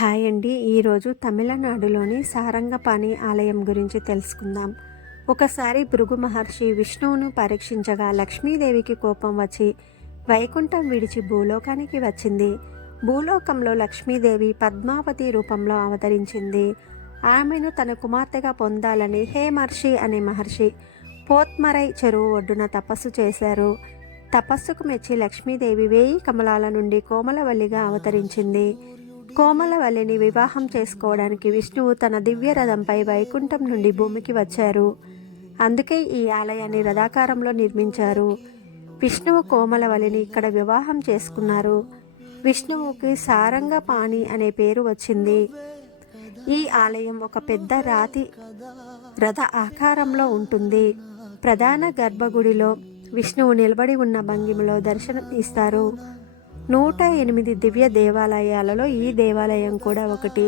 Hi అండి. ఈరోజు తమిళనాడులోని సారంగపాణి ఆలయం గురించి తెలుసుకుందాం. ఒకసారి భృగు మహర్షి విష్ణువును పరీక్షించగా లక్ష్మీదేవికి కోపం వచ్చి వైకుంఠం విడిచి భూలోకానికి వచ్చింది. భూలోకంలో లక్ష్మీదేవి పద్మావతి రూపంలో అవతరించింది. ఆమెను తన కుమార్తెగా పొందాలని హే మహర్షి అనే మహర్షి పోత్మరై చెరువు ఒడ్డున తపస్సు చేశారు. తపస్సుకు మెచ్చి లక్ష్మీదేవి 1000 కమలాల నుండి కోమలవల్లిగా అవతరించింది. కోమలవల్లిని వివాహం చేసుకోవడానికి విష్ణువు తన దివ్య రథంపై వైకుంఠం నుండి భూమికి వచ్చారు. అందుకే ఈ ఆలయాన్ని రథాకారంలో నిర్మించారు. విష్ణువు కోమలవల్లిని ఇక్కడ వివాహం చేసుకున్నారు. విష్ణువుకి సారంగపాణి అనే పేరు వచ్చింది. ఈ ఆలయం ఒక పెద్ద రాతి రథ ఆకారంలో ఉంటుంది. ప్రధాన గర్భగుడిలో విష్ణువు నిలబడి ఉన్న భంగిమలో దర్శనం ఇస్తారు. 108 దివ్య దేవాలయాలలో ఈ దేవాలయం కూడా ఒకటి.